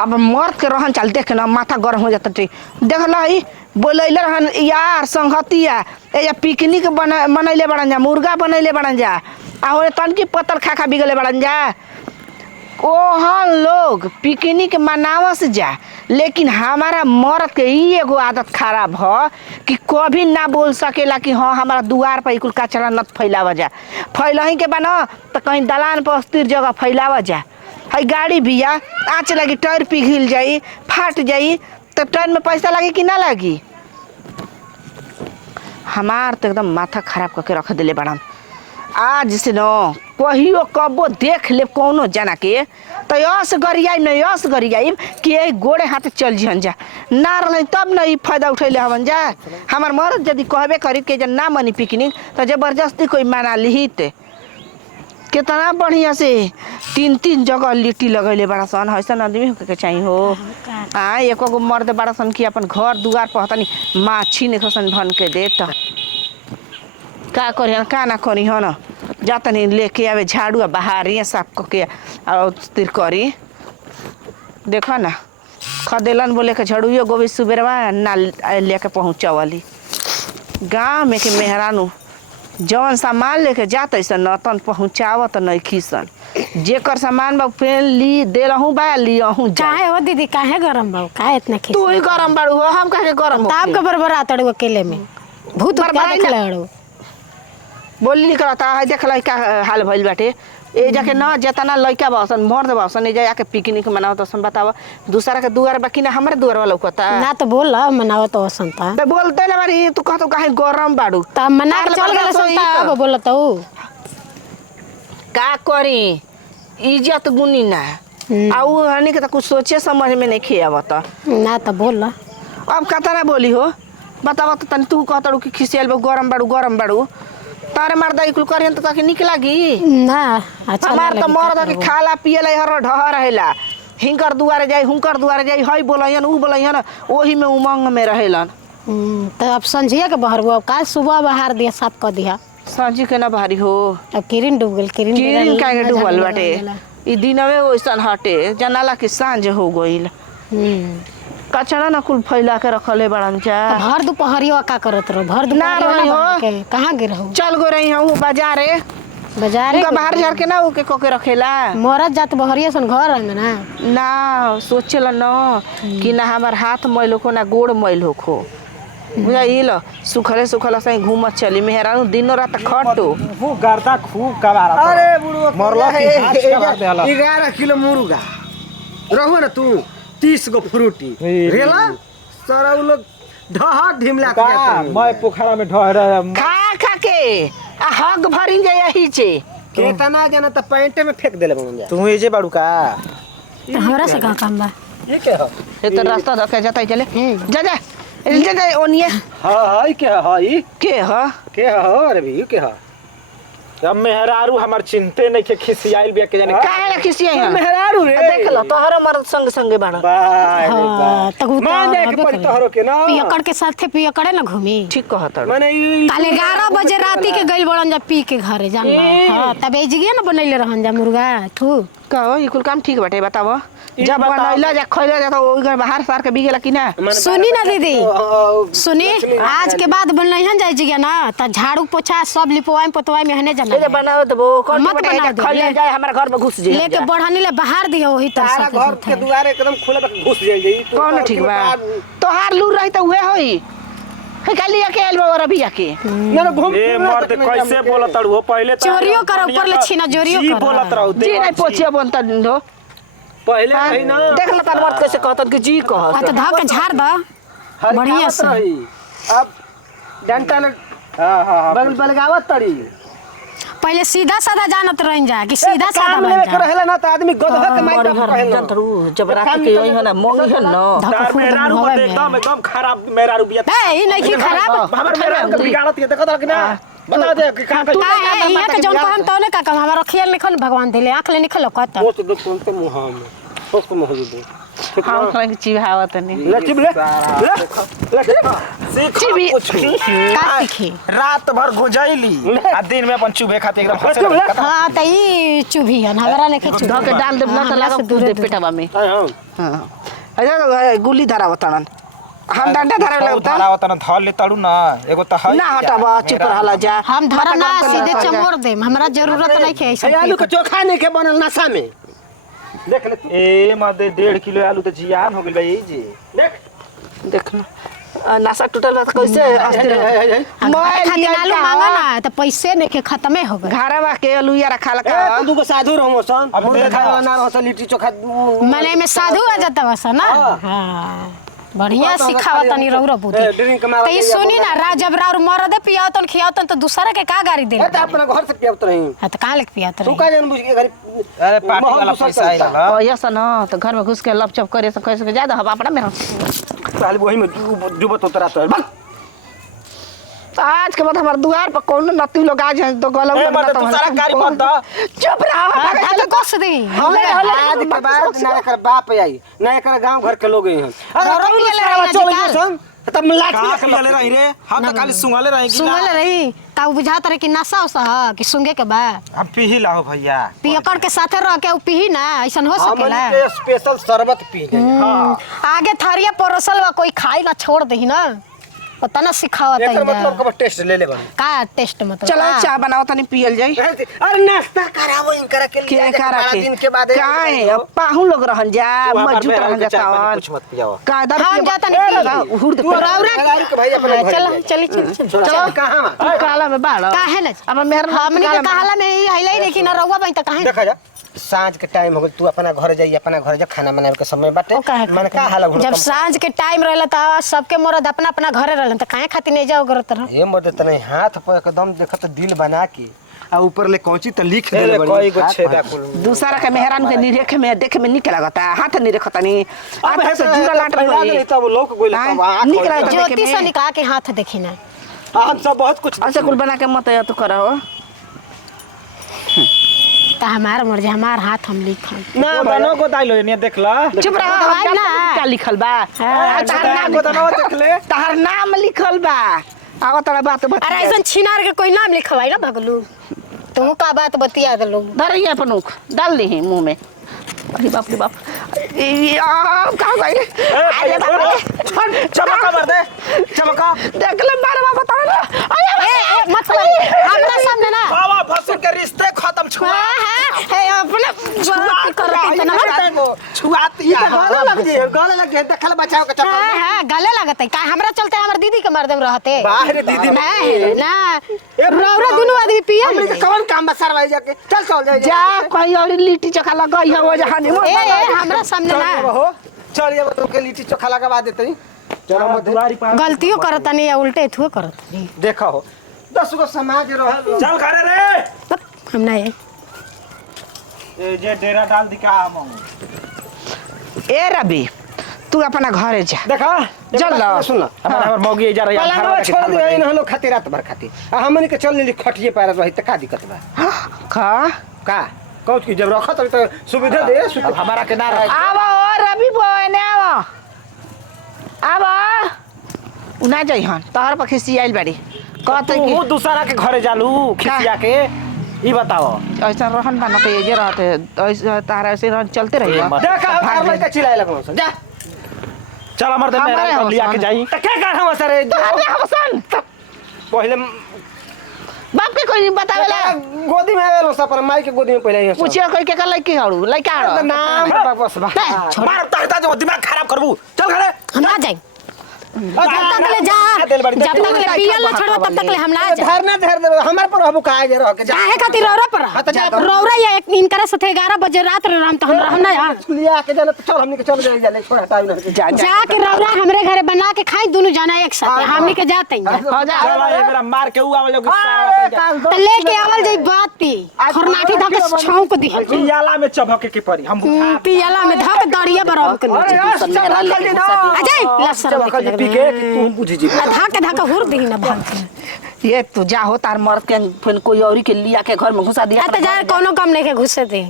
अब मर्द के रहन चल देख ना माथा गरम हो जाता देख ली बोलैले रहन यार संगतिया या पिकनिक बनैले बड़न जा मुर्गा बनैले बड़न जा आ तनकी पत्थर खा खा बिगले बड़न जा ओहन लोग पिकनिक मनावस जा लेकिन हमारा मर्द के ई एगो आदत खराब ह कि कभी ना बोल सकेला कि हाँ हमारा दुआर पर कुल कचरा न फैलावा जा फैलही के बना तो कहीं दलान पर अस्थिर जगह फैलावा जा है गाड़ी बिया आँच लगी टायर पिघल जाई फाट जाई तो टायर में पैसा लगी कि ना लगी हमार तो एकदम माथा खराब करके रख दिले बड़न आज से न कहियो कबो देख ले कौनो जना के तो यस गरियाई न यस गरियाई कि गोड़े हाथ चल जिहन जा ना रही तब न फायदा उठैले हवन जा हमार मर्द यदि कहबे करी के ना मनी पिकनिक तो जबरदस्ती कोई मना ली कितना बढ़िया से 3-3 जगह लिट्टी लगैले बड़ा सन ऐसा आदमी होके चाहिए हो हाँ एको गो मर्द बड़ा सन कि अपन घर दुआर पर तनी माछी ने खसन भन के देता का करी का ना करी हो न जा तनी लेके आवे झाड़ू बहारी साफ करके और स्थिर करी देखो ना खदेलन बोले के झाड़ूयो गोभी सुबेरवा ना लेके पहुँचावली गाँव में के मेहरानू जौन सामान लेके जाते सन न तन पहुँचावत नहीं खीसन जेकर सामान बा पेन ली दे रहूं बा लियहूं काहे हो दीदी काहे गरम बा काहे इतना खीस तू ही गरम बाड़ू हो हम काहे गरम हो ताप के बरबर आतड़ू अकेले में भूत क्या देखले हड़ू बोली निकलता है देख लइका हाल भइल बाटे ए जाके न जेतना लइका बसन मर्द बसन ए जाके पिकनिक मनाओ तो बतावा दूसरा के दुआर बाकी ना हमरे दुआर वाला लौकता ना तो बोल मनाओ तो संता तो बोलते ना बारी तू कहतो काहे गरम बाड़ू त मना के चल गेल संता अब बोलत हूं का करी इज्जत गुनी ना आउ हनी के तो कुछ सोचे समझ में नहीं खियावत ना तो बोल अब कतना बोली हो बतावा तो तनी तू कहतड़ू कि खिसियल गरम बाड़ू तारे मार दई कुल करियन तो ताकि निक लागी ना अच्छा हमार तो मर्द के खाला पियला हर ढह रहेला हिंकर दुआरे जाई हुंकर दुआरे जाई हई बोलयन ऊ बोलयन ओही में उमंग में रहेलन तो अब संझिया के बहरबो काल सुबह बहार दिया साफ कर दिया सांझी के ना भारी हो अब किरिन डूब गेल किरिन काहे डूबल बाटे ई दिनवे ओइसन हटे जनाला की सांझ हो गइल कचरा ना कुल फैला के रखले बड़न जा भर दोपहरिया का करत रहो भर दोपहरिया कहां गे रहू चल गो रही हूं बाजारे बाजारे का बाहर झाड़ के ना ओके कोके रखेला मरद जात बहरिया सन घर रंग ना ना सोचेला न कि ना हमार हाथ मैल हो ना गोड़ मैल हो बुझाइल सुखले सही घूमत चली मेहरानू दिनो रात खटो खूब गर्दा खूब कबारा अरे बुढ़वा मरला की आज कबार देला 11 किलो मुर्गा रहू ना तू 30 गो फ्रूटी रेला सारा उ लोग ढहा ढिमला के जाता मैं पोखरा में ढह रहा खा के आ हग भरिन जाय यही छे केतना जना त पैंटे में फेंक देले बन जा तू एजे बाड़ू का हमरा से का काम बा ये के हो ये तो रास्ता धके जाता चले जा ओनिए हां हां के हाई के ह के हो अरे भी के हो अब मेहरारू हमार चिंते नहीं के खिसियाइल बिया के जाने काहे ला खिसियाई हम मेहरारू रे देख लो तोहरो मर्द संग संगे बाड़ा बाय हां तगु माने के पड़ी तोहरो के ना पियकड़ के साथे पियकड़े ना घूमी ठीक कहत माने काले 11 बजे राती के गइल बड़न जा पी के घरे जान हां तब एजिगे ना बनैले रहन जा मुर्गा थू कहो ई कुल काम ठीक बाटे बतावो जब बनैला जा खइला जा तो ओइ घर बाहर सार के बिगेला कि ना सुनी ना दीदी सुनी आज के बाद बनैहन जाई जिगे ना त झाड़ू पोछा सब लिपवाई पोतवाई में हने जाना ए बनाओ तो कोन मत बना दो, खइला जाए हमरा घर में घुस जाए लेके बढ़ानी ले बाहर दियो ओही सारा तरह घर के दुआर एकदम खुला घुस जाई कौन ठीक बा तोहार लूर रही तो उहे होई है काली के आइल बा रबिया के ना घूम ए मर्द कैसे बोलत हो पहले तो चोरियो कर ऊपर ले छीना जोरियो जी कर बोलत रहू जी नहीं पोछिया बनता दो पहले कहीं ना देख ल तार मर्द कैसे कहत कि जी कह आ तो धा के झाड़ द बढ़िया से अब डंटा ने हां हां बगल बलगावत तड़ी पहले सीधा साधा जानत रहन जा कि सीधा साधा काम बन लेके जा रहेला ना त आदमी गदहा के माइक पहन जंतरू जब रात के यही है ना मोंगी है ना तार मेहरारू को एकदम खराब मेहरारू बिया ए ई नहीं खराब हमर मेहरारू के बिगाड़त है देखत कि ना बता दे कि का का है इहा के जौन कहन तौने का काम हमरा रखियल निखल भगवान देले आंख ले निखल कहत वो तो सुनते मुंह में उसको मुंह दे हम कहीं की चिढ़ावत नहीं ले चिप ले चिबी का सीखी रात भर गुजैली आ दिन में अपन चुभे खाते एकदम हंसे रहता। हाँ त ई चुभियन हमरा लेके चुभ धो के डाल दे ना तो लगा कूद दे पेटवा में हां अरे गुल्ली धरा बतान हम डंडा धरा लगता धरा होता ना धर ले तड़ू ना एगो त है ना हटावा चुप रहला जा हम धरा ना सीधे चमोड़ दे हमरा जरूरत नहीं है ऐसा आलू के चोखा नहीं के बनल नशा में देख ले ए मदे 1.5 किलो आलू त जियान हो गेल बा जी। देख देखना नासा टूटल बा त कैसे अस्थिर हमारे खातिर आलू मांगा ना तो पैसे नहीं के खत्मे हो गए घरवा के अलुया रखा ए लगा तू दुगो साधु रहमो सन अब मुर्गा देखा। खाए ना रहसन लिट्टी चोखा मने में साधु आ जाता बस ना हां बढ़िया सिखावा तनी रौरा बुद्धि ड्रिंक के मारा तो ये सुनी ना जब राउर मरदे पियावतन खियावतन तो दूसरा के का गाड़ी दे ए त अपना घर से पियावत रही हां तो का लेके पियात तू रही का जान बुझ के घर अरे पार्टी वाला पैसा आइला ना ऐसा ना तो घर में घुस के लपचप करे से कैसे ज्यादा हवा अपना में साल वही में डूबत उतरा तो बस तो आज के बाद हमारे द्वार पर कौन नती लोग आ जाए तो गलम ए मदे तू सारा गाड़ी मत द चुप रहो हां तो कस दे आज के बाद ना कर बाप आई ना कर गांव घर के लोग हैं रौरा भी ले रही है चल आजकल। सन तब लाठी का पियाले रही रे हम त खाली सुंगाले रही कि सुंगल रही का बुझात रहे कि नशा उसा ह कि सुंगे के बा हम पीही लाओ भैया पियकर के साथे रह के उ पीही ना ऐसन हो सकेला हमन के स्पेशल शरबत पी ले हां आगे थरिया परोसल बा कोई खाई ना छोड़ दही ना पता ना सिखावत एकर मतलब है कब टेस्ट ले ले बन का टेस्ट मतलब चलो चाय बनाओ तनी पियल जाई अरे नाश्ता करावो इनकरा के के लिए करा के दिन के बाद काहे पाहु लोग रहन जा मजूत रहन जा सावन कुछ मत पियाओ का दर हम जाता नहीं हुड़ दे रौरा के भाई अपने चल चली चल चल कहां तू काला में बाड़ काहे ना अब मेहर हमनी के कहाला में ही हइलाई लेकिन रउवा बई त काहे देखा जा सांझ के टाइम हो गल तू अपना घर जाई अपना घर जा खाना बनावे के समय बाटे माने का हाल हो जब सांझ के टाइम रहला त सबके मरद अपना अपना घरे रहलन त काहे खातिर नहीं जाओ करत रह ये मदद नहीं हाथ पर एकदम देखत दिल बना के आ ऊपर ले कौची त लिख ए देले कई गो छेदा कुल दूसरा के मेहरान के निरेखे में देखे में निक लगता हाथ नहीं रखतनी हाथ से जुड़ा लाट रही तब लोग गोइल निक लगता देखे ज्योति से में निकाल के हाथ देखी ना हम सब बहुत कुछ अच्छा कुल बना के मत तू करो त हमार मर्जी हमार हाथ हम लिखम ना बनो को दाइलो ने देख ला चुप रहो दवाई ना। क्या लिखल बा तहार नाम को ना देख ले तहार नाम लिखल बा आवा तोरा बात बता अरे ऐसन छिनार के कोई नाम लिखवाई ना भगलू तू का बात बतिया दे लोग धर ये अपन उख डाल दी मुंह में अरे बाप रे बाप कहाँ गई अरे बाप रे चमका मार दे चमका देख ले मारे बाप बता ना ए मत मार हमरा सामने ना बाबा भसुर के रिश्ते खत्म छुआ हां हे अपने बात करत त ना छुआती गले लग जे देखल बचाव के चक्कर हां हां गले लगत है का हमरा चलते हमर दीदी के मार देम रहते बाहर दीदी नहीं ना रौरा दुनु आदमी पिए हमरे के कौन काम बसर भाई जाके चल चल जा कहीं और लिट्टी चोखा लगा है वो जहां ए हमरा सामने ना हो चल ये तो के लिट्टी चोखा लगा देते चलो मत दुआरी पर गलतियों करत नहीं या उल्टे थुए करत नहीं देखा हो 10 गो समाज रहल चल करे रे हम नहीं ए जे डेरा डाल दिखा हम ए रवि तू अपना घरे जा देखा चल ला। सुन ला हमर मौगी जा रही पलंगवा छोड़ दे इन हलो खातिर रात भर खातिर आ हमनी के चल ली खटिए पैर रही त का दिक्कत बा खा का कौच की जब रखत त सुविधा दे अब हमारा के ना रह आवा ओ रवि बोने आवा आवा उना जाई हन तोहर पर खिसी आइल बाड़ी कहते कि तू दूसरा के घरे जालू खिसिया के ई बताओ ऐसा रहन बना तो ये जे रहते ऐसा तारा ऐसे रहन चलते रही देखा कर लइका चिल्लाए लगलो जा चल हमर दे हमारे मेरा लिया के हसन। जाई त के कर हम सर अरे हसन पहले बाप के कोई नहीं बतावेला गोदी में आवेलो सब पर माई के गोदी में पहले ही पूछियो कोई के लड़की हड़ू लड़का हड़ू नाम बस बा मार ताकता जो दिमाग खराब करबू चल घरे हम ना जाए जब तक ले जा जब तक ले पियल ना छोड़ो तब तक ले हम ना जा धरना धर दे हमार पर हबु काहे जे रह के जा काहे खातिर रौरा पर हाँ तो जा तो। रौरा या एक इनकरा साथे 11 बजे रात रे हम तो हम ना यार स्कूलिया के जाना तो चल हमनी के चल जाए ले छोड़ हटाई ना जा जा जाके रौरा हमरे घरे बना के खाई दोनों जना एक साथ हमनी के जाते हैं हो जा चल एक बेरा मार के उ आवे लोग सारा तो लेके आवल जाई बात पी खरनाठी धक छौंक दी पियाला में चबके के परी हम पियला में धक दरिया बराबर कर अरे यार चल जल्दी ना अजय लसर पी के कि तू बुझी जी धक धक हुर दी ना भाग ये तू जा हो तार मर्द के फिर कोई औरी के लिया के घर में घुसा दिया तो जा कोनो कम लेके घुसे दे